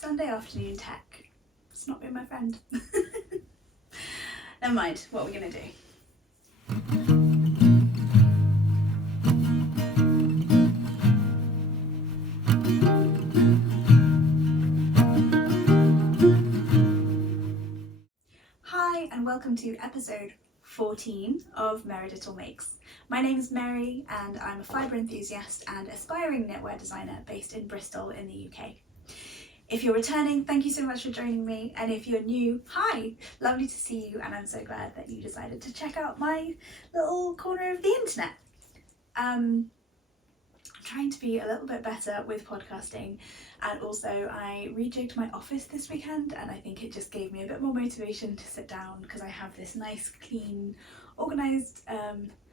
Sunday afternoon tech. It's not been my friend. Never mind, what are we gonna do? Hi and welcome to episode 14 of Merry Little Makes. My name is Mary and I'm a fibre enthusiast and aspiring knitwear designer based in Bristol in the UK. If you're returning, thank you so much for joining me, and if you're new, hi! Lovely to see you, and I'm so glad that you decided to check out my little corner of the internet. I'm trying to be a little bit better with podcasting, and also I rejigged my office this weekend, and I think it just gave me a bit more motivation to sit down because I have this nice, clean, organised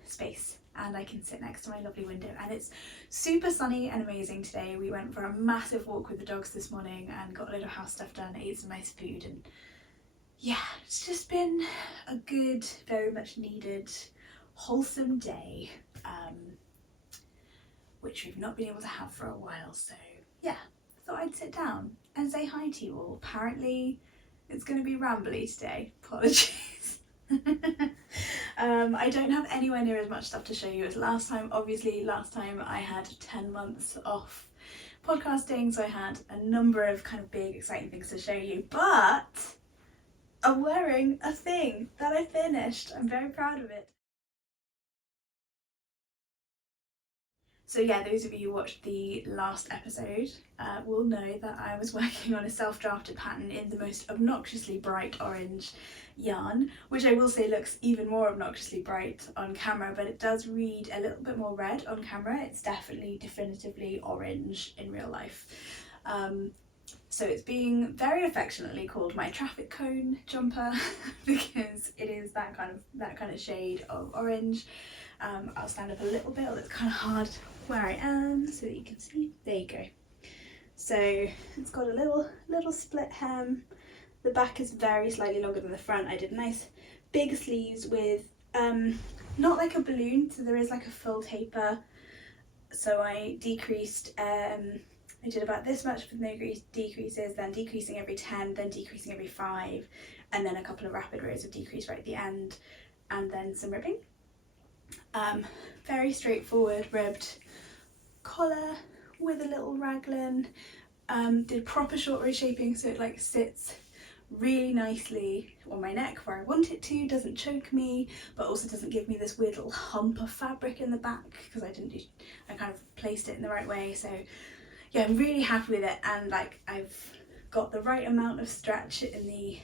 space, and I can sit next to my lovely window, and it's super sunny and amazing today. We went for a massive walk with the dogs this morning and got a load of house stuff done, ate some nice food, and yeah, it's just been a good, very much needed, wholesome day, which we've not been able to have for a while, so yeah, thought I'd sit down and say hi to you all. Apparently it's going to be rambly today, apologies. I don't have anywhere near as much stuff to show you as last time. Obviously last time I had 10 months off podcasting, so I had a number of kind of big exciting things to show you, but I'm wearing a thing that I finished. I'm very proud of it. So yeah, those of you who watched the last episode will know that I was working on a self-drafted pattern in the most obnoxiously bright orange yarn, which I will say looks even more obnoxiously bright on camera, but it does read a little bit more red on camera. It's definitely definitively orange in real life. So it's being very affectionately called my traffic cone jumper because it is that kind of shade of orange. I'll stand up a little bit, although it's kind of hard where I am so that you can see. There you go. So it's got a little split hem. The back is very slightly longer than the front. I did nice big sleeves with not like a balloon, so there is like a full taper. So I decreased, I did about this much with no decreases, then decreasing every 10, then decreasing every 5, and then a couple of rapid rows of decrease right at the end, and then some ribbing. Very straightforward ribbed collar with a little raglan. Did proper short row shaping so it like sits really nicely on my neck where I want it to, doesn't choke me, but also doesn't give me this weird little hump of fabric in the back because I kind of placed it in the right way. So yeah, I'm really happy with it, and like I've got the right amount of stretch in the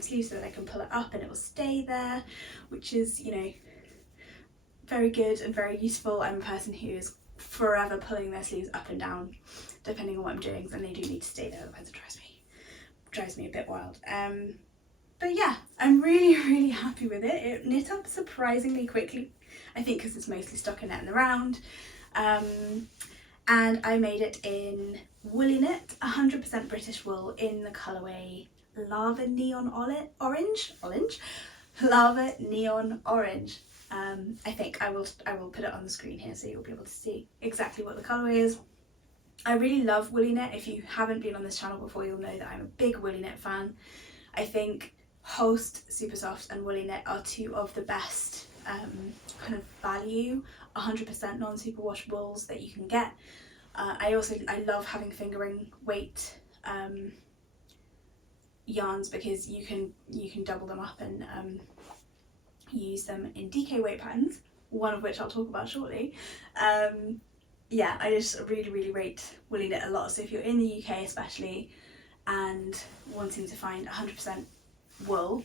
sleeve so that I can pull it up and it will stay there, which is, you know, very good and very useful. I'm a person who is forever pulling their sleeves up and down depending on what I'm doing, and they do need to stay there, otherwise it drives me a bit wild. But yeah, I'm really happy with it. It knit up surprisingly quickly, I think because it's mostly stockinette in the round, and I made it in woolly knit, 100% British wool, in the colourway Lava Neon Orange. Lava Neon Orange. I think I will put it on the screen here so you'll be able to see exactly what the colourway is. I really love woolly knit. If you haven't been on this channel before, you'll know that I'm a big woolly knit fan. I think Holst, Super Soft and woolly knit are two of the best kind of value 100% non-superwash wools that you can get. I love having fingering weight yarns because you can double them up and use them in DK weight patterns, one of which I'll talk about shortly. Yeah, I just really rate woolly knit a lot. So if you're in the UK especially and wanting to find 100% wool,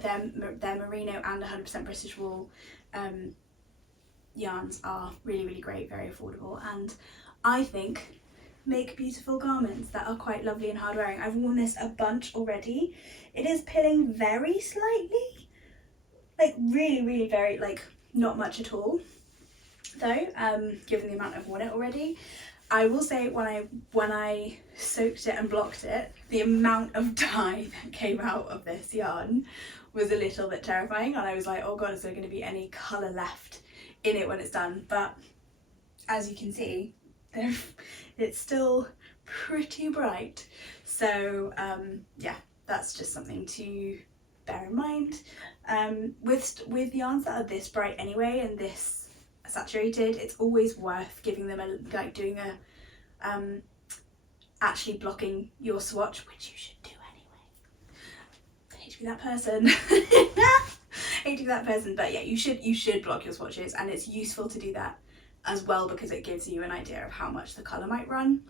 their merino and 100% British wool yarns are really great, very affordable, and I think make beautiful garments that are quite lovely and hard wearing. I've worn this a bunch already. It is pilling very slightly, like really very, like not much at all though, given the amount I've worn it already. I will say when I soaked it and blocked it, the amount of dye that came out of this yarn was a little bit terrifying, and I was like, oh god, is there going to be any colour left in it when it's done? But as you can see, it's still pretty bright. So yeah, that's just something to bear in mind. With yarns that are this bright anyway and this saturated, it's always worth giving them doing a actually blocking your swatch, which you should do anyway. I hate to be that person. Hate to be that person, but yeah, you should block your swatches, and it's useful to do that as well because it gives you an idea of how much the colour might run.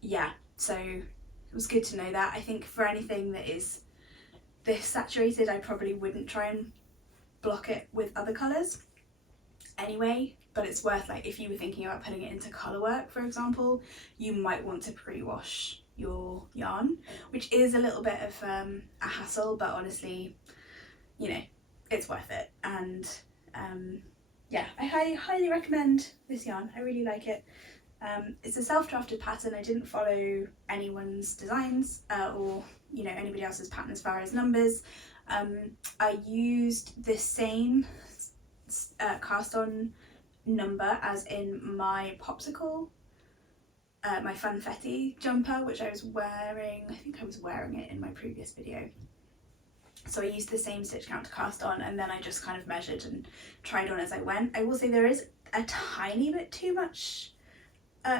Yeah, so it was good to know that. I think for anything that is this saturated, I probably wouldn't try and block it with other colours anyway, but it's worth, like, if you were thinking about putting it into colour work, for example, you might want to pre-wash your yarn, which is a little bit of a hassle, but honestly, you know, it's worth it. And yeah, I highly recommend this yarn. I really like it. It's a self-drafted pattern. I didn't follow anyone's designs or, you know, anybody else's pattern as far as numbers. I used the same cast on number as in my popsicle, my funfetti jumper, which I was wearing. I think I was wearing it in my previous video. So I used the same stitch count to cast on, and then I just kind of measured and tried on as I went. I will say there is a tiny bit too much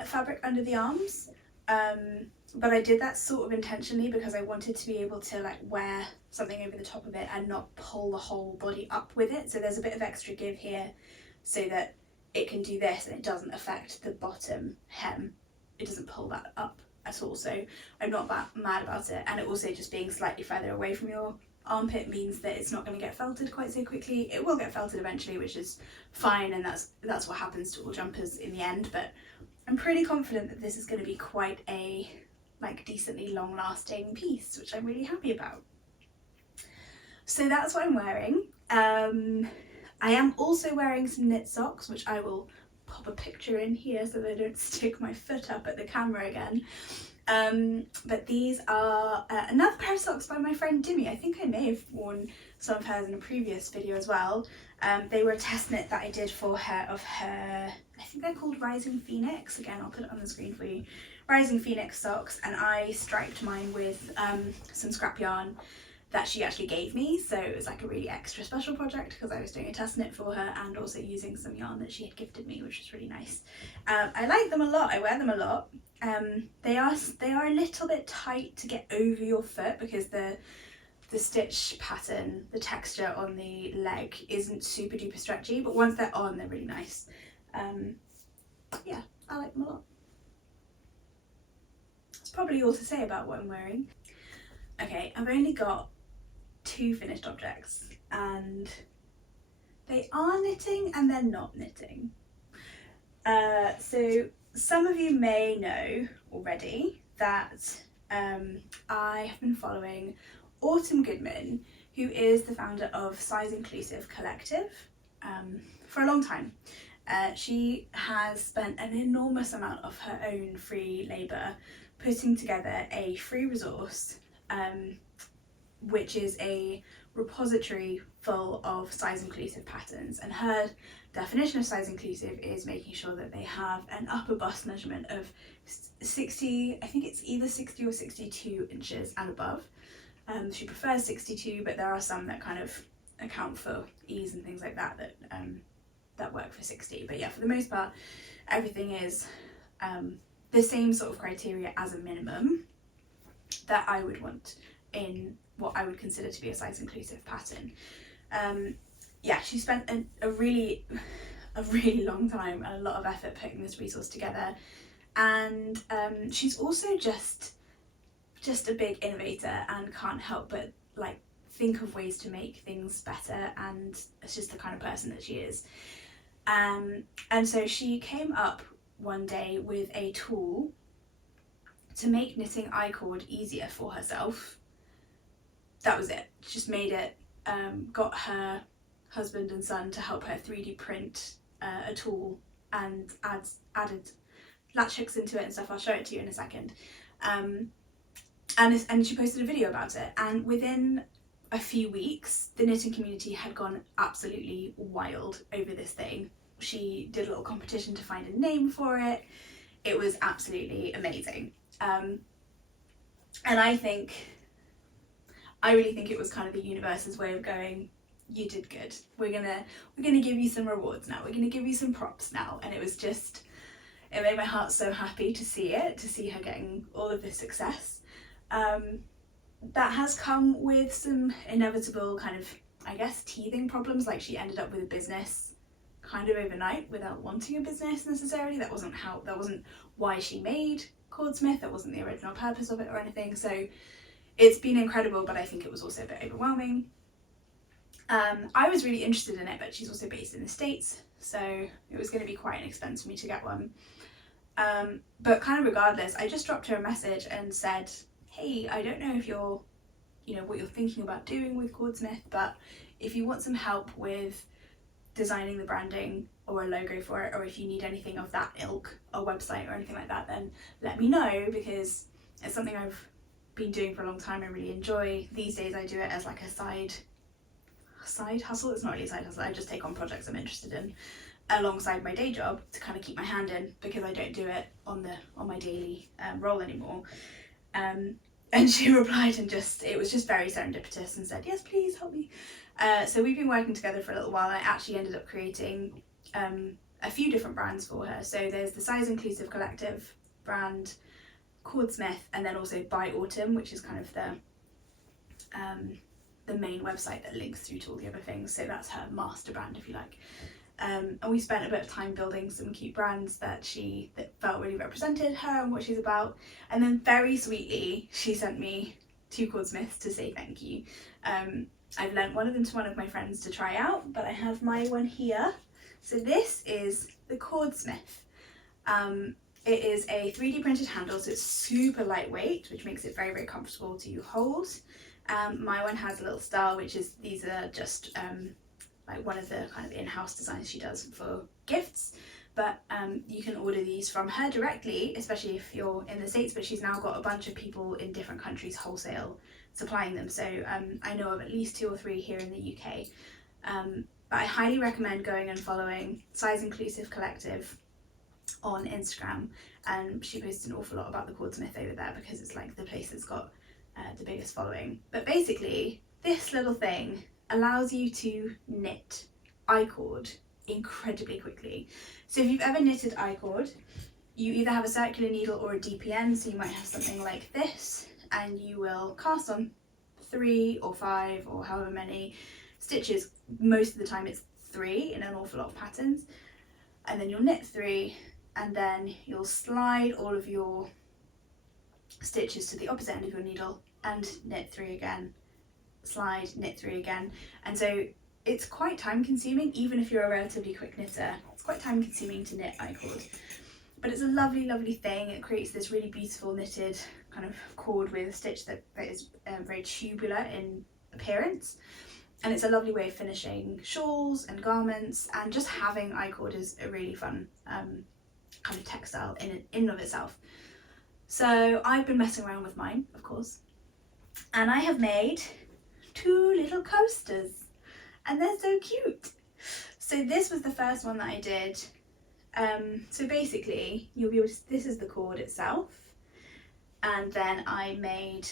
fabric under the arms, but I did that sort of intentionally because I wanted to be able to, like, wear something over the top of it and not pull the whole body up with it. So there's a bit of extra give here so that it can do this and it doesn't affect the bottom hem. It doesn't pull that up at all. So I'm not that mad about it. And it also just being slightly further away from your armpit means that it's not going to get felted quite so quickly. It will get felted eventually, which is fine, and that's what happens to all jumpers in the end, but I'm pretty confident that this is going to be quite a, like, decently long lasting piece, which I'm really happy about. So that's what I'm wearing. I am also wearing some knit socks, which I will pop a picture in here so that I don't stick my foot up at the camera again. But these are another pair of socks by my friend Dimmy. I think I may have worn some of hers in a previous video as well. They were a test knit that I did for her of her, I think they're called Rising Phoenix. Again, I'll put it on the screen for you. Rising Phoenix socks, and I striped mine with some scrap yarn that she actually gave me, so it was like a really extra special project because I was doing a test knit for her and also using some yarn that she had gifted me, which was really nice. I like them a lot. I wear them a lot. They are a little bit tight to get over your foot because the stitch pattern, the texture on the leg isn't super duper stretchy, but once they're on, they're really nice. Yeah, I like them a lot. That's probably all to say about what I'm wearing. Okay, I've only got 2 finished objects, and they are knitting and they're not knitting. So some of you may know already that I have been following Autumn Goodman, who is the founder of Size Inclusive Collective, for a long time. She has spent an enormous amount of her own free labour putting together a free resource, which is a repository full of size inclusive patterns, and her definition of size inclusive is making sure that they have an upper bust measurement of 60, I think it's either 60 or 62 inches and above. She prefers 62, but there are some that kind of account for ease and things like that that work for 60. But yeah, for the most part, everything is the same sort of criteria as a minimum that I would want in what I would consider to be a size inclusive pattern. Yeah, she spent a really long time and a lot of effort putting this resource together, and she's also just a big innovator and can't help but, like, think of ways to make things better, and it's just the kind of person that she is. And so she came up one day with a tool to make knitting I-cord easier for herself. That was it. She just made it, got her husband and son to help her 3D print a tool and added latch hooks into it and stuff. I'll show it to you in a second. And she posted a video about it, and within a few weeks the knitting community had gone absolutely wild over this thing. She did a little competition to find a name for it. It was absolutely amazing. And I really think it was kind of the universe's way of going, you did good. We're gonna give you some rewards now. We're gonna give you some props now. And it was just, it made my heart so happy to see her getting all of this success. That has come with some inevitable kind of, I guess, teething problems. Like, she ended up with a business kind of overnight without wanting a business necessarily. That wasn't why she made Cordsmith. That wasn't the original purpose of it or anything. So it's been incredible, but I think it was also a bit overwhelming. I was really interested in it, but she's also based in the States, so it was going to be quite an expense for me to get one. But kind of regardless, I just dropped her a message and said, hey, I don't know if you're, what you're thinking about doing with Cordsmith, but if you want some help with designing the branding or a logo for it, or if you need anything of that ilk, a website or anything like that, then let me know, because it's something I've been doing for a long time and really enjoy. These days I do it as like a side hustle. It's not really a side hustle, I just take on projects I'm interested in alongside my day job to kind of keep my hand in, because I don't do it on my daily role anymore. And she replied, and it was just very serendipitous, and said, yes, please help me. So we've been working together for a little while. I actually ended up creating a few different brands for her. So there's the Size Inclusive Collective brand, Cordsmith, and then also By Autumn, which is kind of the main website that links through to all the other things. So that's her master brand, if you like. And we spent a bit of time building some cute brands that felt really represented her and what she's about. And then very sweetly, she sent me 2 Cordsmiths to say thank you. I've lent one of them to one of my friends to try out, but I have my one here. So this is the Cordsmith. It is a 3D printed handle, so it's super lightweight, which makes it very, very comfortable to hold. My one has a little star, these are just like one of the kind of in-house designs she does for gifts, but you can order these from her directly, especially if you're in the States, but she's now got a bunch of people in different countries wholesale supplying them. So I know of at least 2 or 3 here in the UK. But I highly recommend going and following Size Inclusive Collective on Instagram, and she posts an awful lot about the Cordsmith over there, because it's like the place that's got the biggest following. But basically, this little thing allows you to knit I-cord incredibly quickly. So if you've ever knitted I-cord, you either have a circular needle or a DPN, so you might have something like this, and you will cast on 3 or 5 or however many stitches. Most of the time it's 3 in an awful lot of patterns, and then you'll knit 3, and then you'll slide all of your stitches to the opposite end of your needle and knit 3 again, slide, knit 3 again. And so it's quite time consuming, even if you're a relatively quick knitter. It's quite time consuming to knit I-cord, but it's a lovely, lovely thing. It creates this really beautiful knitted kind of cord with a stitch that is very tubular in appearance, and it's a lovely way of finishing shawls and garments, and just having I-cord is a really fun kind of textile in and of itself. So I've been messing around with mine, of course, and I have made 2 little coasters, and they're so cute. So this was the first one that I did. So basically, you'll be able to, this is the cord itself, and then I made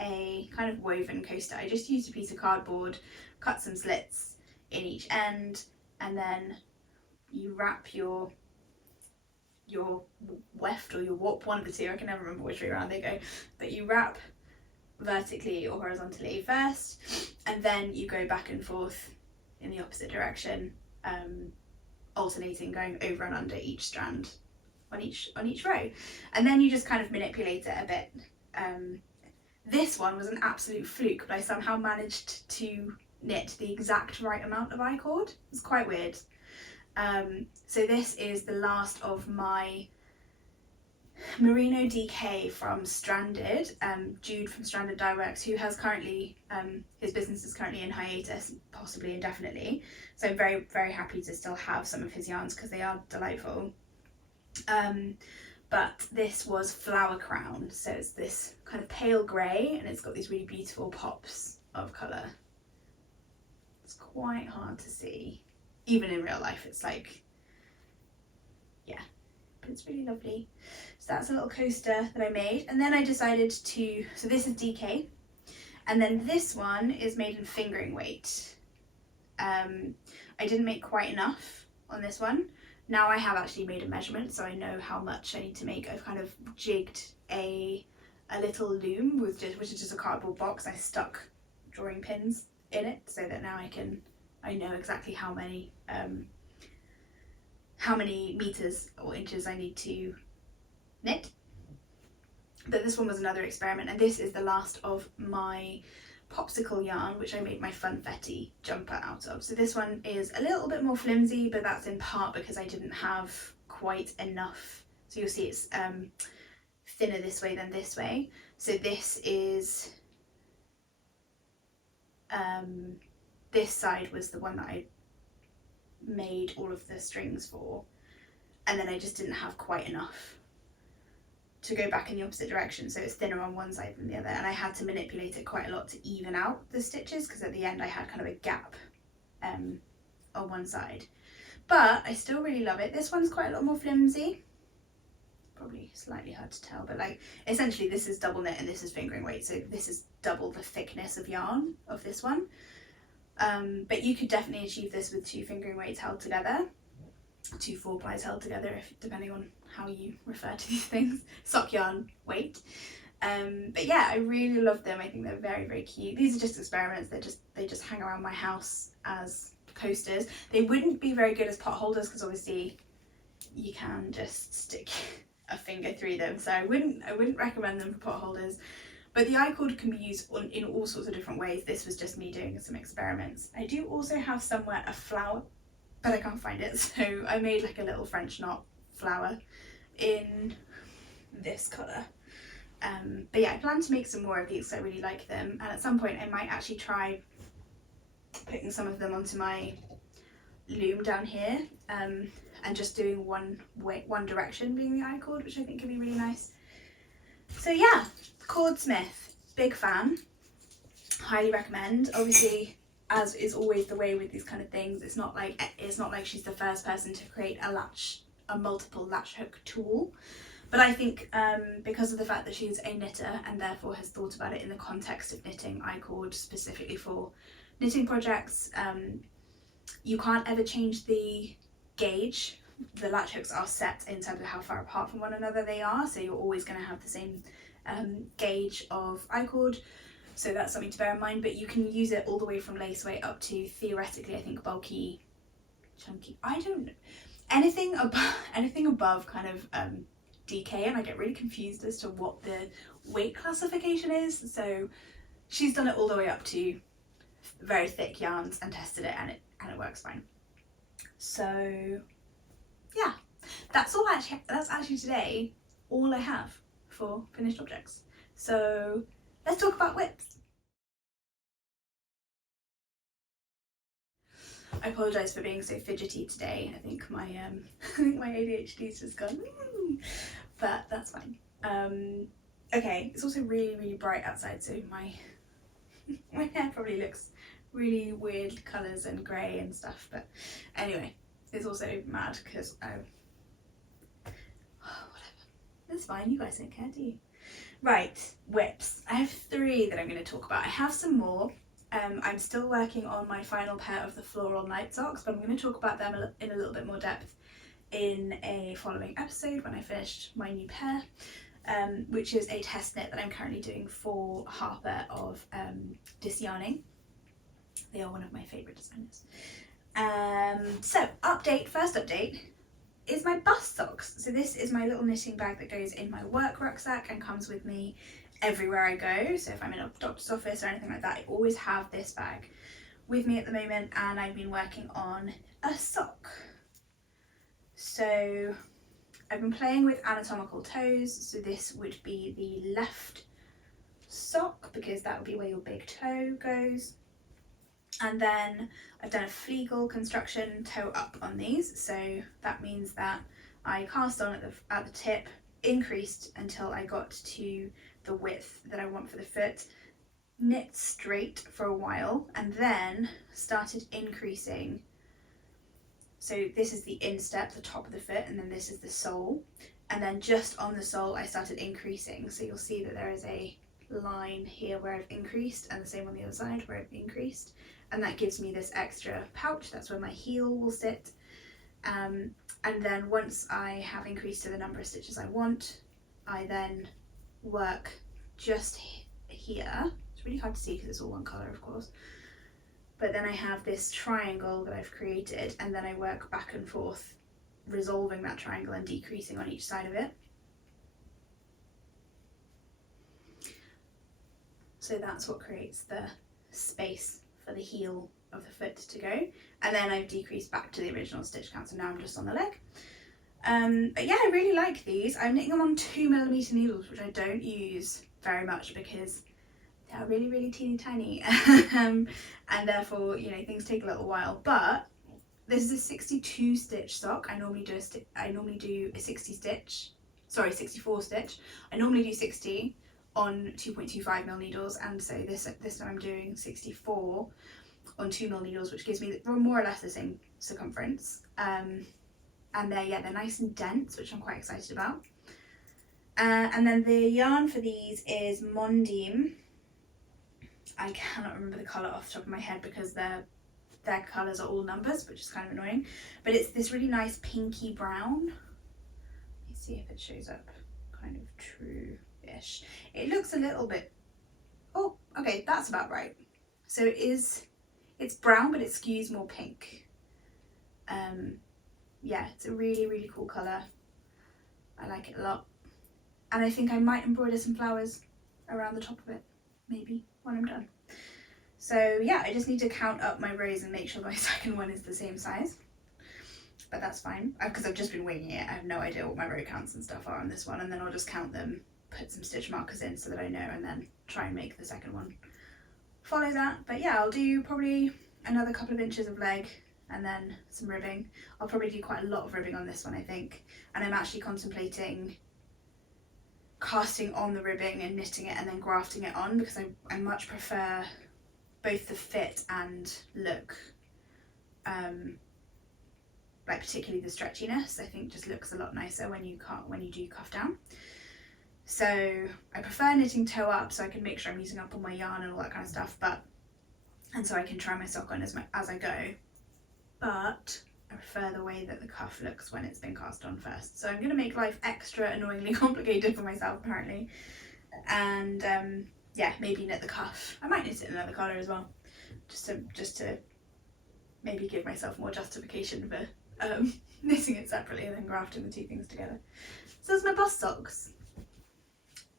a kind of woven coaster. I just used a piece of cardboard, cut some slits in each end, and then you wrap your weft or your warp, one of the two, I can never remember which way around they go, but you wrap vertically or horizontally first, and then you go back and forth in the opposite direction, alternating, going over and under each strand on each row, and then you just kind of manipulate it a bit. This one was an absolute fluke, but I somehow managed to knit the exact right amount of I-cord. It was quite weird. So this is the last of my Merino DK from Stranded, Jude from Stranded Dyeworks, who has currently, his business is currently in hiatus, possibly indefinitely. So I'm very, very happy to still have some of his yarns because they are delightful. But this was Flower Crown, so it's this kind of pale grey, and it's got these really beautiful pops of colour. It's quite hard to see, even in real life. It's like, yeah, but it's really lovely. So that's a little coaster that I made, and then I decided to, so this is DK, and then this one is made in fingering weight. I didn't make quite enough on this one. Now I have actually made a measurement, so I know how much I need to make. I've kind of jigged a little loom which is just a cardboard box. I stuck drawing pins in it so that now I know exactly how many meters or inches I need to knit. But this one was another experiment, and this is the last of my popsicle yarn, which I made my funfetti jumper out of. So this one is a little bit more flimsy, but that's in part because I didn't have quite enough. So you'll see it's thinner this way than this way. So this is this side was the one that I made all of the strings for, and then I just didn't have quite enough to go back in the opposite direction, so it's thinner on one side than the other, and I had to manipulate it quite a lot to even out the stitches, because at the end I had kind of a gap on one side. But I still really love it. This one's quite a lot more flimsy, probably slightly hard to tell, but like essentially this is double knit and this is fingering weight, so this is double the thickness of yarn of this one. But you could definitely achieve this with 2 fingering weights held together, 2 4-plies held together, depending on how you refer to these things, sock yarn weight. But yeah, I really love them. I think they're very, very cute. These are just experiments. They just hang around my house as coasters. They wouldn't be very good as pot holders because obviously you can just stick a finger through them, so I wouldn't recommend them for pot holders. But the I-cord can be used in all sorts of different ways. This was just me doing some experiments. I do also have somewhere a flower, but I can't find it, so I made like a little French knot flower in this colour. But yeah, I plan to make some more of these because I really like them, and at some point I might actually try putting some of them onto my loom down here, and just doing one direction being the I-cord, which I think could be really nice. So yeah, Cordsmith, big fan, highly recommend. Obviously, as is always the way with these kind of things, it's not like she's the first person to create a multiple latch hook tool, but I think because of the fact that she's a knitter and therefore has thought about it in the context of knitting I-cord specifically for knitting projects, you can't ever change the gauge. The latch hooks are set in terms of how far apart from one another they are, so you're always going to have the same gauge of I-cord, so that's something to bear in mind. But you can use it all the way from lace weight up to, theoretically, I think bulky, chunky, I don't know, anything above kind of DK, and I get really confused as to what the weight classification is. So she's done it all the way up to very thick yarns and tested it, and it works fine. So yeah, that's actually today all I have for finished objects. So let's talk about whips. I apologise for being so fidgety today. I think my ADHD's just gone, but that's fine. Okay, it's also really, really bright outside, so my hair probably looks really weird colours and grey and stuff, but anyway, it's also mad because whatever, it's fine, you guys don't care, do you? Right, whips. I have 3 that I'm going to talk about. I have some more. I'm still working on my final pair of the floral night socks, but I'm going to talk about them in a little bit more depth in a following episode when I finished my new pair, which is a test knit that I'm currently doing for Harper of Disyarning. They are one of my favourite designers. So first update is my bust socks. So this is my little knitting bag that goes in my work rucksack and comes with me everywhere I go. So if I'm in a doctor's office or anything like that, I always have this bag with me at the moment, and I've been working on a sock. So I've been playing with anatomical toes, so this would be the left sock because that would be where your big toe goes. And then I've done a Flegel construction toe up on these, so that means that I cast on at the tip, increased until I got to the width that I want for the foot, knit straight for a while, and then started increasing So this is the instep, the top of the foot, and then this is the sole. And then just on the sole, I started increasing. So you'll see that there is a line here where I've increased, and the same on the other side where I've increased. And that gives me this extra pouch. That's where my heel will sit. And then once I have increased to the number of stitches I want, I then work just here. It's really hard to see because it's all one colour, of course. But then I have this triangle that I've created, and then I work back and forth, resolving that triangle and decreasing on each side of it. So that's what creates the space for the heel of the foot to go. And then I've decreased back to the original stitch count, so now I'm just on the leg. But yeah, I really like these. I'm knitting them on 2mm needles, which I don't use very much because they're really, really teeny tiny. And therefore, you know, things take a little while. But this is a 62 stitch sock. I normally do a 64 stitch. I normally do 60 on 2.25mm needles, and so this time I'm doing 64 on 2mm needles, which gives me more or less the same circumference. And they're nice and dense, which I'm quite excited about. And then the yarn for these is Mondim. I cannot remember the colour off the top of my head because their colours are all numbers, which is kind of annoying. But it's this really nice pinky brown. Let me see if it shows up kind of true-ish. It looks a little bit, oh, okay, that's about right. So it's brown, but it skews more pink. Yeah, it's a really, really cool colour. I like it a lot. And I think I might embroider some flowers around the top of it, maybe, when I'm done. So yeah, I just need to count up my rows and make sure my second one is the same size. But that's fine, because I've just been winging it. I have no idea what my row counts and stuff are on this one, and then I'll just count them, put some stitch markers in so that I know, and then try and make the second one follow that. But yeah, I'll do probably another couple of inches of leg and then some ribbing. I'll probably do quite a lot of ribbing on this one, I think, and I'm actually contemplating casting on the ribbing and knitting it and then grafting it on, because I much prefer both the fit and look, like particularly the stretchiness. I think just looks a lot nicer when you do cuff down. So I prefer knitting toe up so I can make sure I'm using up all my yarn and all that kind of stuff, and so I can try my sock on as I go. But I prefer the way that the cuff looks when it's been cast on first. So I'm going to make life extra annoyingly complicated for myself apparently, and yeah, maybe knit the cuff. I might knit it in another colour as well, just to maybe give myself more justification for knitting it separately and then grafting the two things together. So that's my bust socks.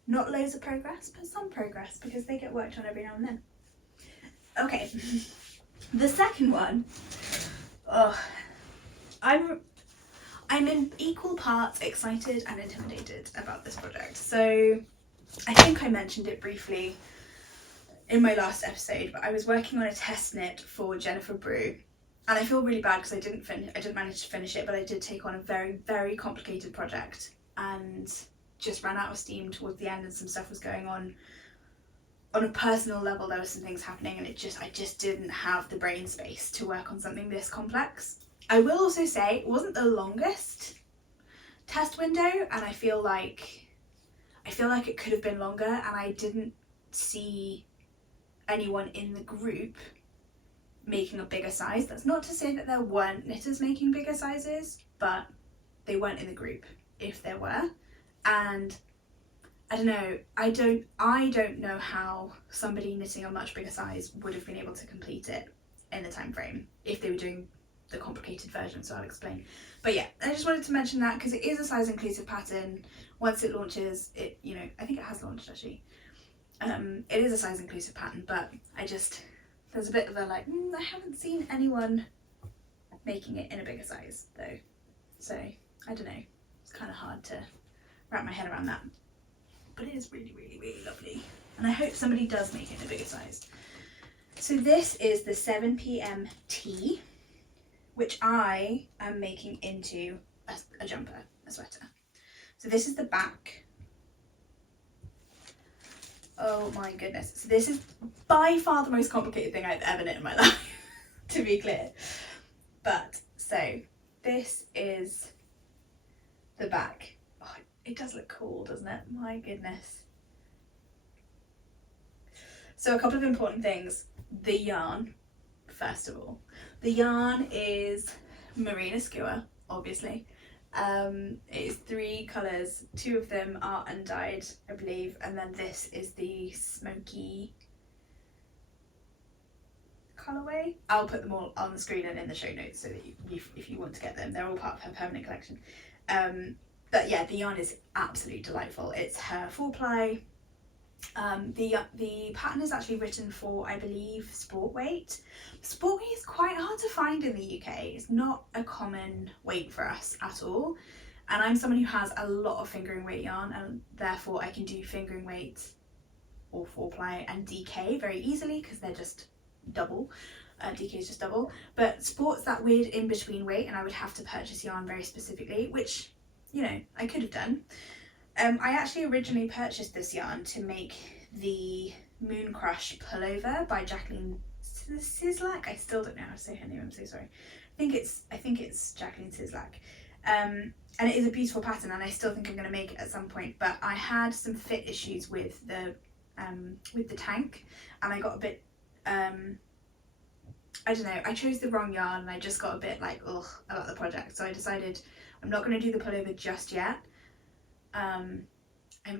Not loads of progress, but some progress because they get worked on every now and then. Okay, the second one. Oh, I'm in equal parts excited and intimidated about this project. So I think I mentioned it briefly in my last episode, but I was working on a test knit for Jennifer Brew, and I feel really bad because I didn't manage to finish it, but I did take on a very, very complicated project and just ran out of steam towards the end, and some stuff was going on a personal level. There were some things happening, and I just didn't have the brain space to work on something this complex. I will also say it wasn't the longest test window, and I feel like it could have been longer, and I didn't see anyone in the group making a bigger size. That's not to say that there weren't knitters making bigger sizes, but they weren't in the group if there were. And I don't know, I don't know how somebody knitting a much bigger size would have been able to complete it in the time frame if they were doing the complicated version, so I'll explain. But yeah, I just wanted to mention that because it is a size inclusive pattern. Once it launches, I think it has launched actually. It is a size inclusive pattern, but there's a bit of a like, I haven't seen anyone making it in a bigger size though. So I don't know, it's kind of hard to wrap my head around that. But it is really, really, really lovely. And I hope somebody does make it in a bigger size. So this is the 7pm tee, which I am making into a jumper, a sweater. So this is the back. Oh my goodness. So this is by far the most complicated thing I've ever knit in my life, to be clear. But So this is the back. Oh, it does look cool, doesn't it? My goodness. So a couple of important things. The yarn, first of all. The yarn is Merino Skewer, obviously. It's 3 colours, 2 of them are undyed, I believe, and then this is the smoky colourway. I'll put them all on the screen and in the show notes so that if you want to get them, they're all part of her permanent collection. But yeah, the yarn is absolutely delightful. It's her 4-ply. The pattern is actually written for, I believe, sport weight. Sport weight is quite hard to find in the UK. It's not a common weight for us at all. And I'm someone who has a lot of fingering weight yarn, and therefore I can do fingering weight or 4-ply and DK very easily because they're just double. DK is just double. But sport's that weird in-between weight, and I would have to purchase yarn very specifically, which, you know, I could have done. I actually originally purchased this yarn to make the Moon Crush pullover by Jacqueline Sislak. I still don't know how to say her name, I'm so sorry. I think it's Jacqueline Sislak. And it is a beautiful pattern, and I still think I'm going to make it at some point, but I had some fit issues with the tank, and I got a bit I don't know, I chose the wrong yarn, and I just got a bit like ugh about the project, so I decided I'm not going to do the pullover just yet.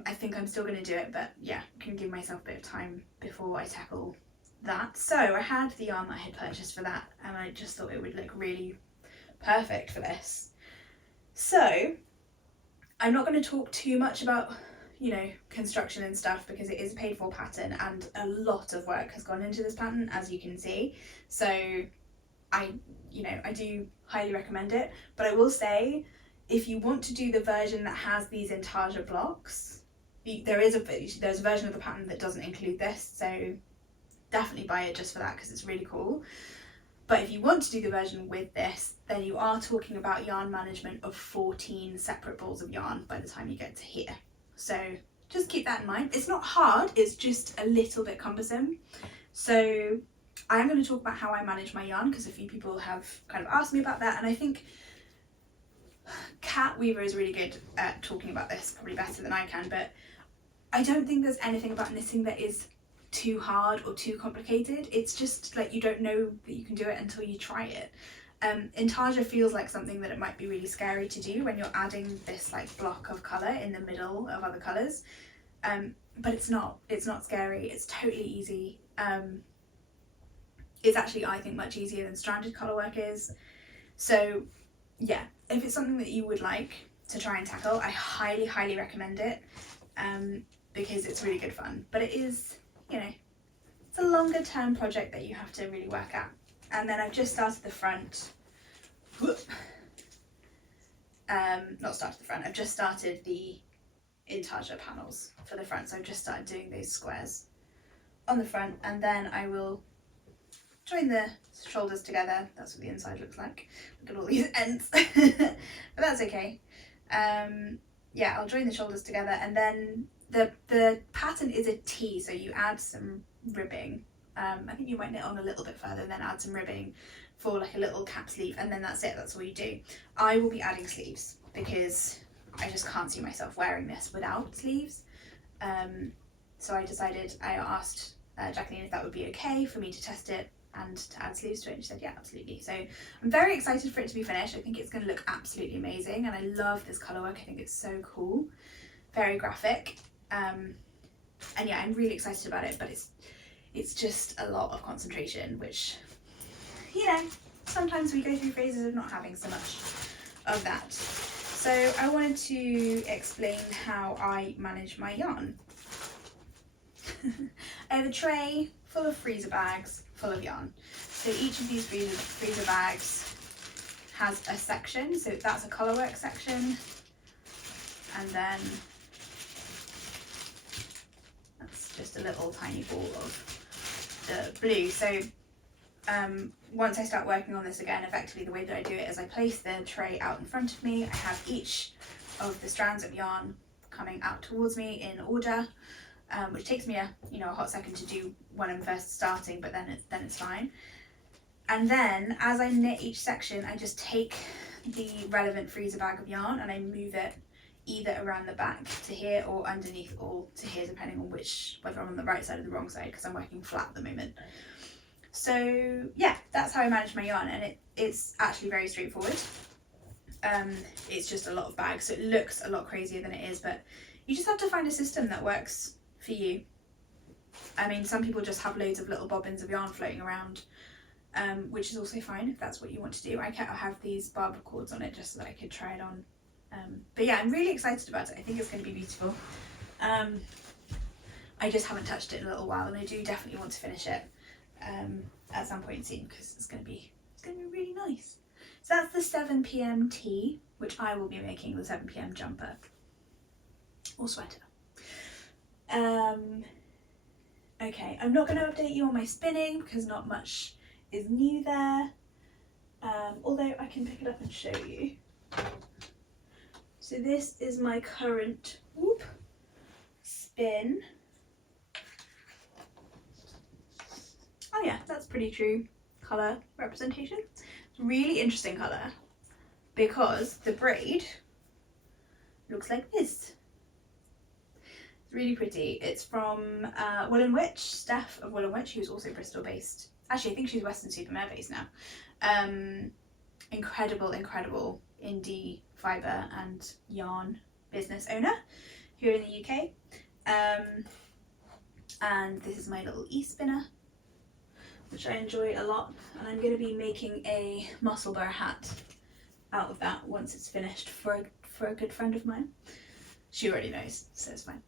I think I'm still going to do it, but yeah, I can give myself a bit of time before I tackle that. So I had the yarn that I had purchased for that, and I just thought it would look really perfect for this. So I'm not going to talk too much about, you know, construction and stuff, because it is a paid for pattern and a lot of work has gone into this pattern, as you can see. So I do highly recommend it, but I will say, if you want to do the version that has these intarsia blocks, there's a version of the pattern that doesn't include this, so definitely buy it just for that, because it's really cool. But if you want to do the version with this, then you are talking about yarn management of 14 separate balls of yarn by the time you get to here. So just keep that in mind. It's not hard, it's just a little bit cumbersome. So I am going to talk about how I manage my yarn, because a few people have kind of asked me about that, and I think Kat Weaver is really good at talking about this, probably better than I can, but I don't think there's anything about knitting that is too hard or too complicated. It's just like you don't know that you can do it until you try it. Intarsia feels like something that it might be really scary to do when you're adding this like block of colour in the middle of other colours, but it's not scary, it's totally easy. It's actually, I think, much easier than stranded colour work is. So yeah, if it's something that you would like to try and tackle, I highly recommend it, because it's really good fun. But it is, you know, it's a longer term project that you have to really work at. And then I've just started the front. Not started the front, I've just started the intarsia panels for the front. So I've just started doing those squares on the front, and then I will join the shoulders together. That's what the inside looks like. Look at all these ends. But that's okay. Yeah, I'll join the shoulders together, and then the pattern is a T, so you add some ribbing. I think you might knit on a little bit further and then add some ribbing for like a little cap sleeve, and then that's it, that's all you do. I will be adding sleeves because I just can't see myself wearing this without sleeves. So I asked Jacqueline if that would be okay for me to test it and to add sleeves to it, and she said yeah, absolutely. So I'm very excited for it to be finished. I think it's going to look absolutely amazing, and I love this colour work. I think it's so cool, very graphic, and yeah, I'm really excited about it, but it's just a lot of concentration, which, you know, sometimes we go through phases of not having so much of that. So I wanted to explain how I manage my yarn. I have a tray full of freezer bags full of yarn. So each of these freezer bags has a section. So that's a colourwork section, and then that's just a little tiny ball of the blue. So once I start working on this again, effectively the way that I do it is I place the tray out in front of me. I have each of the strands of yarn coming out towards me in order, which takes me a hot second to do when I'm first starting, but then it's fine. And then as I knit each section, I just take the relevant freezer bag of yarn and I move it either around the back to here or underneath or to here, depending on whether I'm on the right side or the wrong side, because I'm working flat at the moment. So yeah, that's how I manage my yarn, and it's actually very straightforward. It's just a lot of bags, so it looks a lot crazier than it is, but you just have to find a system that works for you. I mean, some people just have loads of little bobbins of yarn floating around, which is also fine if that's what you want to do. I have these barber cords on it just so that I could try it on. But yeah, I'm really excited about it. I think it's going to be beautiful. I just haven't touched it in a little while, and I do definitely want to finish it at some point soon, because it's going to be really nice. So that's the 7 p.m. tee, which I will be making the 7 p.m. jumper or sweater. Okay, I'm not going to update you on my spinning because not much is new there, although I can pick it up and show you. So this is my current spin. Oh yeah, that's pretty true colour representation. It's a really interesting colour because the braid looks like this. It's really pretty. It's from Wool & Witch, Steph of Wool & Witch, who's also Bristol based. Actually, I think she's Weston-super-Mare based now. Incredible indie fibre and yarn business owner here in the UK. And this is my little e-spinner, which I enjoy a lot, and I'm going to be making a muscle bar hat out of that once it's finished for a good friend of mine. She already knows, so it's fine.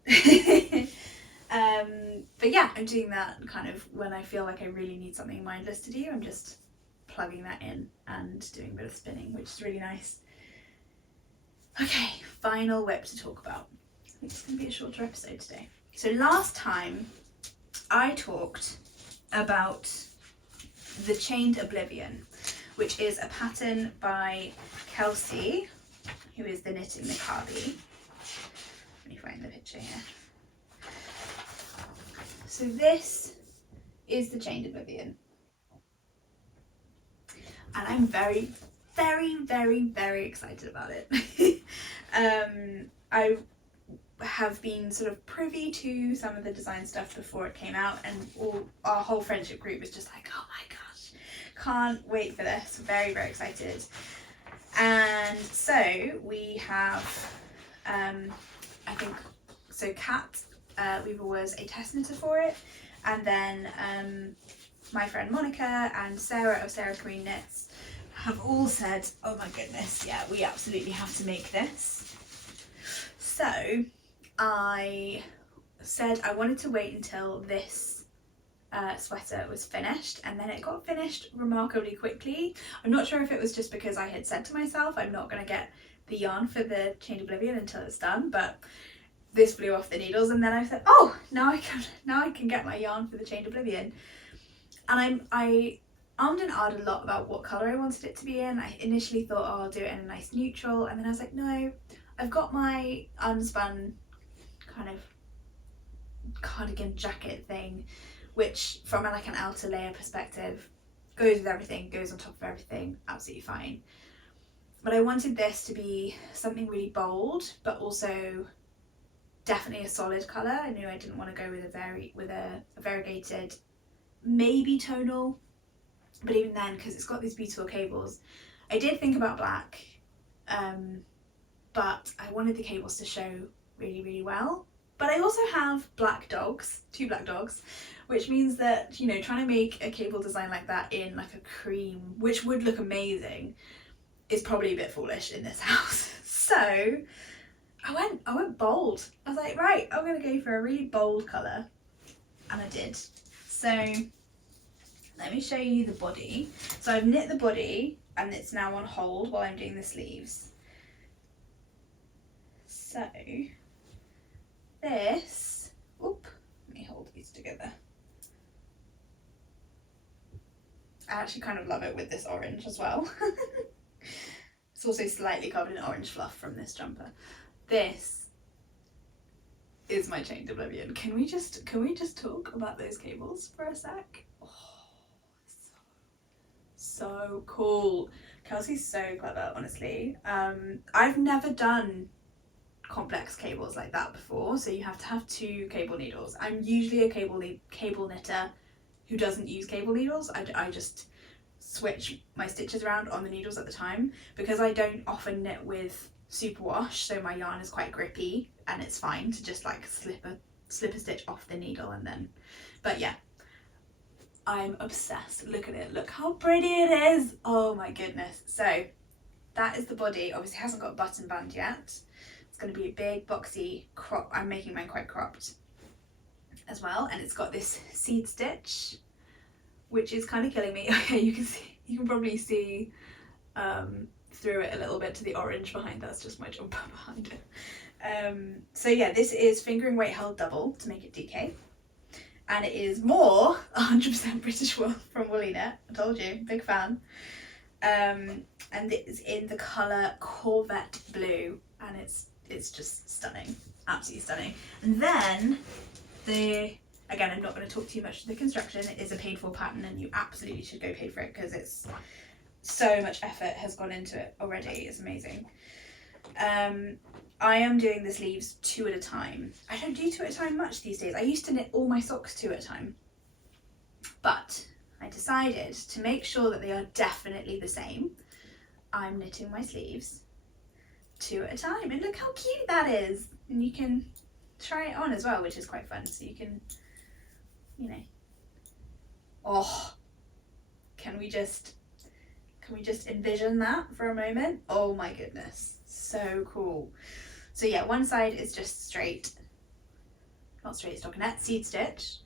But yeah, I'm doing that kind of when I feel like I really need something mindless to do. I'm just plugging that in and doing a bit of spinning, which is really nice. Okay, final whip to talk about. I think it's going to be a shorter episode today. So last time I talked about the Chained Oblivion, which is a pattern by Kelsey, who is the Knitting Maccabi. Let me find the picture here. So this is the Chained Oblivion, and I'm very excited about it. I have been sort of privy to some of the design stuff before it came out, and our whole friendship group was just like, oh my gosh, can't wait for this. Very excited. And so we have I think so Kat Weaver was a test knitter for it, and then my friend Monica and Sarah of Sarah Green Knits have all said, oh my goodness, yeah, we absolutely have to make this. So I said I wanted to wait until this sweater was finished, and then it got finished remarkably quickly. I'm not sure if it was just because I had said to myself I'm not going to get the yarn for the Chained Oblivion until it's done, but this blew off the needles, and then I said, oh, now I can get my yarn for the Chained Oblivion. And I ummed and ahed a lot about what colour I wanted it to be in. I initially thought, oh, I'll do it in a nice neutral, and then I was like, no, I've got my unspun kind of cardigan jacket thing, which from like an outer layer perspective goes with everything, goes on top of everything, absolutely fine. But I wanted this to be something really bold, but also definitely a solid colour. I knew I didn't want to go with a variegated, maybe tonal, but even then, because it's got these beautiful cables, I did think about black, but I wanted the cables to show really well. But I also have two black dogs, which means that, you know, trying to make a cable design like that in like a cream, which would look amazing, is probably a bit foolish in this house. So I went bold. I was like, right, I'm gonna go for a really bold colour, and I did. So let me show you the body. So I've knit the body, and it's now on hold while I'm doing the sleeves. So this, let me hold these together. I actually kind of love it with this orange as well. It's also slightly covered in orange fluff from this jumper. This is my Chained Oblivion. Can we just talk about those cables for a sec? Oh, so cool. Kelsey's so clever, honestly. I've never done complex cables like that before, so you have to have 2 cable needles. I'm usually a cable knitter who doesn't use cable needles. I just switch my stitches around on the needles at the time, because I don't often knit with superwash, so my yarn is quite grippy, and it's fine to just like slip a stitch off the needle and then, but yeah, I'm obsessed. Look at it, look how pretty it is. Oh my goodness. So that is the body. Obviously it hasn't got a button band yet. It's going to be a big boxy crop. I'm making mine quite cropped as well, and it's got this seed stitch, which is kind of killing me. Okay, you can probably see through it a little bit to the orange behind. That's just my jumper behind it. So yeah, this is fingering weight held double to make it DK, and it is more 100% British wool from Woolly Knit. I told you, big fan. And it's in the colour Corvette blue, and it's just stunning, absolutely stunning. And then again, I'm not going to talk too much to the construction. It is a paid for pattern, and you absolutely should go pay for it, because it's so much effort has gone into it already. It's amazing. I am doing the sleeves 2 at a time. I don't do 2 at a time much these days. I used to knit all my socks 2 at a time, but I decided to make sure that they are definitely the same. I'm knitting my sleeves 2 at a time, and look how cute that is. And you can try it on as well, which is quite fun. So you can, you know, oh, can we just envision that for a moment? Oh my goodness, so cool. So yeah, one side is just straight, not straight stockinette, seed stitch,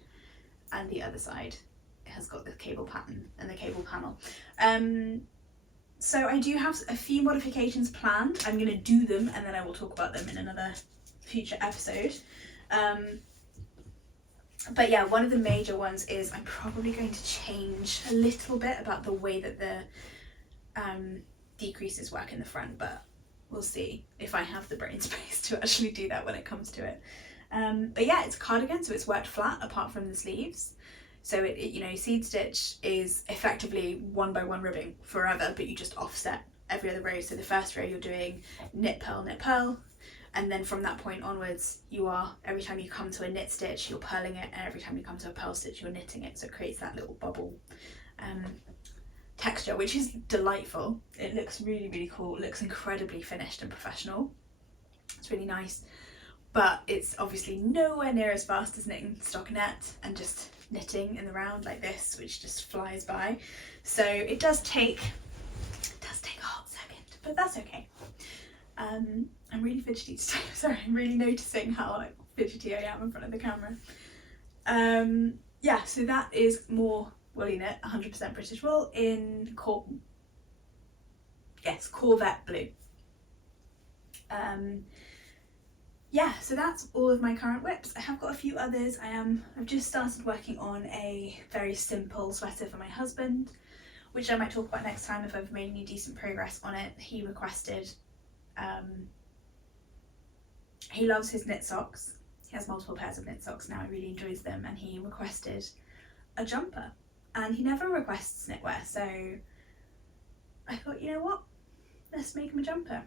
and the other side has got the cable pattern and the cable panel. So I do have a few modifications planned. I'm going to do them, and then I will talk about them in another future episode. But yeah, one of the major ones is I'm probably going to change a little bit about the way that the decreases work in the front, but we'll see if I have the brain space to actually do that when it comes to it. But yeah, it's a cardigan, so it's worked flat apart from the sleeves. So it you know, seed stitch is effectively 1 by 1 ribbing forever, but you just offset every other row. So the first row you're doing knit, purl, and then from that point onwards, you are, every time you come to a knit stitch, you're purling it, and every time you come to a purl stitch, you're knitting it. So it creates that little bubble texture, which is delightful. It looks really, really cool. It looks incredibly finished and professional. It's really nice, but it's obviously nowhere near as fast as knitting stockinette and just knitting in the round like this, which just flies by. So it does take a hot second, but that's okay. I'm really fidgety today. Sorry, I'm really noticing how like fidgety I am in front of the camera. Yeah, so that is more Woolly Knit, 100% British wool in Corvette blue. Yeah, so that's all of my current whips. I have got a few others. I've just started working on a very simple sweater for my husband, which I might talk about next time if I've made any decent progress on it. He requested, he loves his knit socks. He has multiple pairs of knit socks now, he really enjoys them, and he requested a jumper. And he never requests knitwear, so I thought, you know what, let's make him a jumper.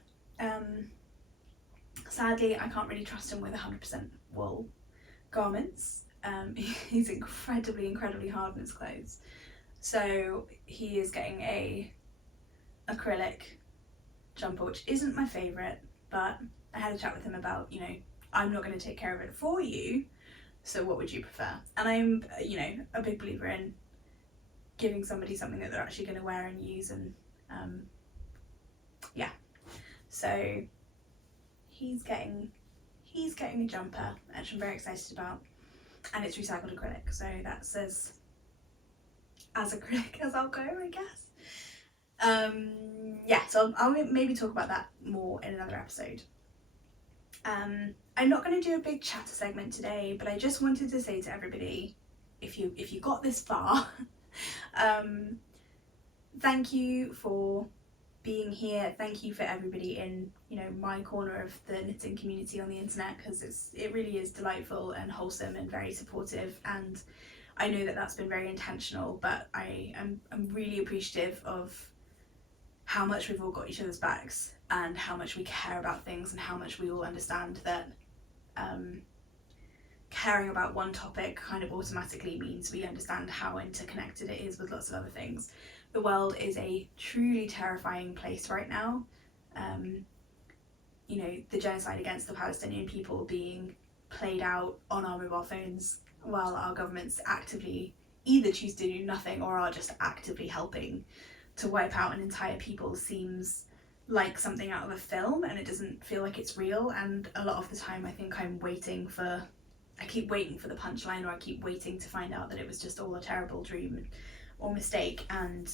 Sadly, I can't really trust him with 100% wool garments. He's incredibly hard on his clothes. So he is getting a acrylic jumper, which isn't my favourite, but I had a chat with him about, you know, I'm not going to take care of it for you, so what would you prefer? And I'm, you know, a big believer in giving somebody something that they're actually going to wear and use, and yeah, so he's getting a jumper, which I'm very excited about, and it's recycled acrylic, so that's as acrylic as I'll go, I guess. Yeah, so I'll maybe talk about that more in another episode. I'm not going to do a big chatter segment today, but I just wanted to say to everybody, if you got this far, thank you for being here. Thank you for everybody in, you know, my corner of the knitting community on the internet, because it really is delightful and wholesome and very supportive, and I know that that's been very intentional, but I'm really appreciative of how much we've all got each other's backs and how much we care about things and how much we all understand that caring about one topic kind of automatically means we understand how interconnected it is with lots of other things. The world is a truly terrifying place right now. You know, the genocide against the Palestinian people being played out on our mobile phones while our governments actively either choose to do nothing or are just actively helping to wipe out an entire people seems like something out of a film, and it doesn't feel like it's real. And a lot of the time I think I keep waiting for the punchline, or I keep waiting to find out that it was just all a terrible dream or mistake. And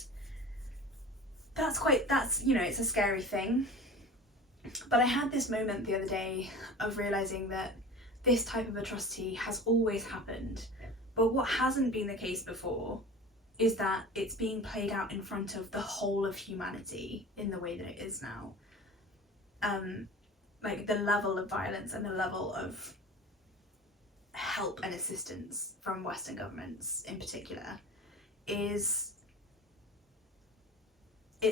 that's you know, it's a scary thing. But I had this moment the other day of realizing that this type of atrocity has always happened, but what hasn't been the case before is that it's being played out in front of the whole of humanity in the way that it is now. Like the level of violence and the level of help and assistance from Western governments in particular it's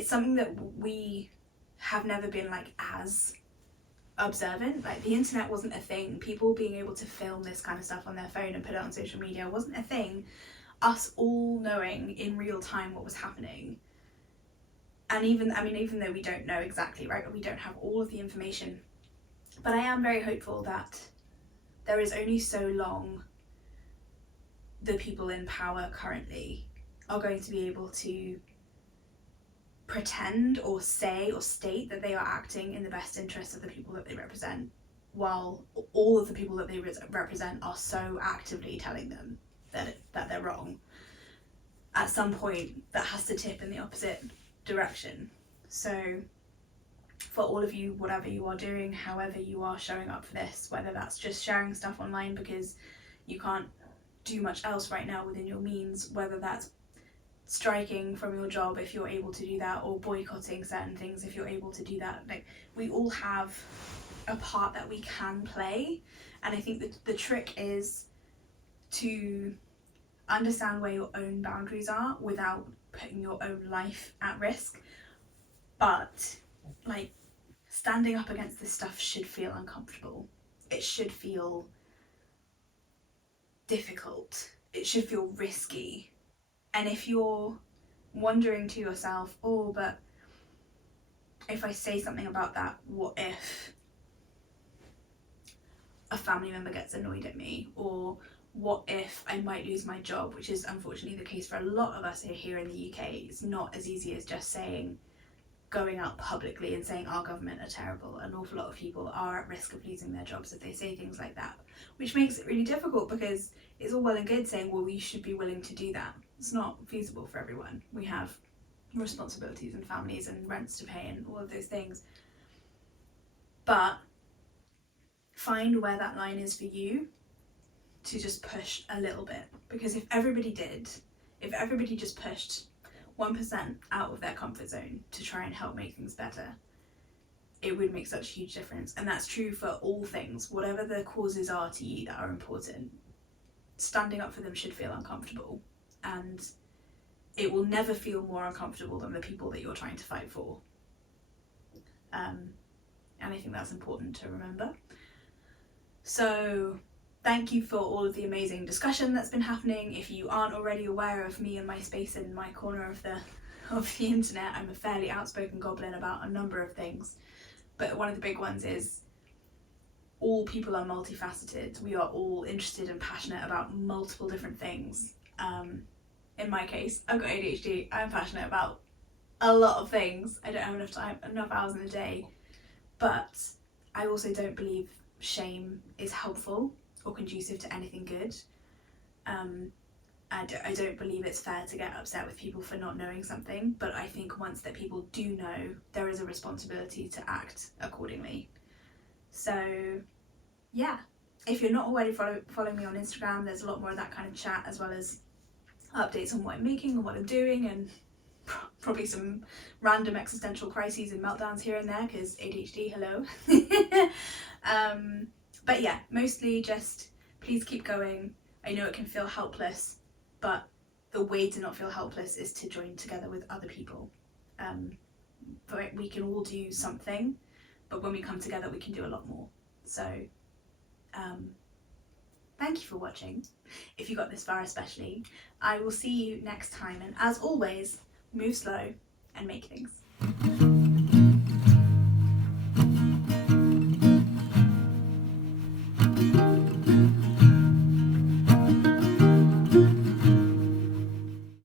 something that we have never been like as observant. Like the internet wasn't a thing. People being able to film this kind of stuff on their phone and put it on social media wasn't a thing. Us all knowing in real time what was happening. And even though we don't know exactly, right, we don't have all of the information, but I am very hopeful that there is only so long the people in power currently are going to be able to pretend or say or state that they are acting in the best interests of the people that they represent, while all of the people that they represent are so actively telling them that they're wrong. At some point that has to tip in the opposite direction. So for all of you, whatever you are doing, however you are showing up for this, whether that's just sharing stuff online because you can't do much else right now within your means, whether that's striking from your job if you're able to do that, or boycotting certain things if you're able to do that, like we all have a part that we can play. And I think that the trick is to understand where your own boundaries are without putting your own life at risk. But like standing up against this stuff should feel uncomfortable. It should feel difficult. It should feel risky. And if you're wondering to yourself, oh, but if I say something about that, what if a family member gets annoyed at me? Or what if I might lose my job, which is unfortunately the case for a lot of us here in the UK. It's not as easy as just going out publicly and saying our government are terrible. An awful lot of people are at risk of losing their jobs if they say things like that, which makes it really difficult, because it's all well and good saying, well, you should be willing to do that. It's not feasible for everyone. We have responsibilities and families and rents to pay and all of those things. But find where that line is for you to just push a little bit, because if everybody just pushed 1% out of their comfort zone to try and help make things better, it would make such a huge difference. And that's true for all things, whatever the causes are to you that are important. Standing up for them should feel uncomfortable, and it will never feel more uncomfortable than the people that you're trying to fight for. And I think that's important to remember. So thank you for all of the amazing discussion that's been happening. If you aren't already aware of me and my space in my corner of the internet, I'm a fairly outspoken goblin about a number of things. But one of the big ones is all people are multifaceted. We are all interested and passionate about multiple different things. In my case, I've got ADHD. I'm passionate about a lot of things. I don't have enough hours in the day. But I also don't believe shame is helpful or conducive to anything good. I don't believe it's fair to get upset with people for not knowing something, but I think once that people do know, there is a responsibility to act accordingly. So yeah, if you're not already following me on Instagram, there's a lot more of that kind of chat, as well as updates on what I'm making and what I'm doing, and probably some random existential crises and meltdowns here and there, because ADHD, hello. But yeah, mostly just please keep going. I know it can feel helpless, but the way to not feel helpless is to join together with other people. But we can all do something, but when we come together we can do a lot more. So thank you for watching, if you got this far especially. I will see you next time, and as always, move slow and make things.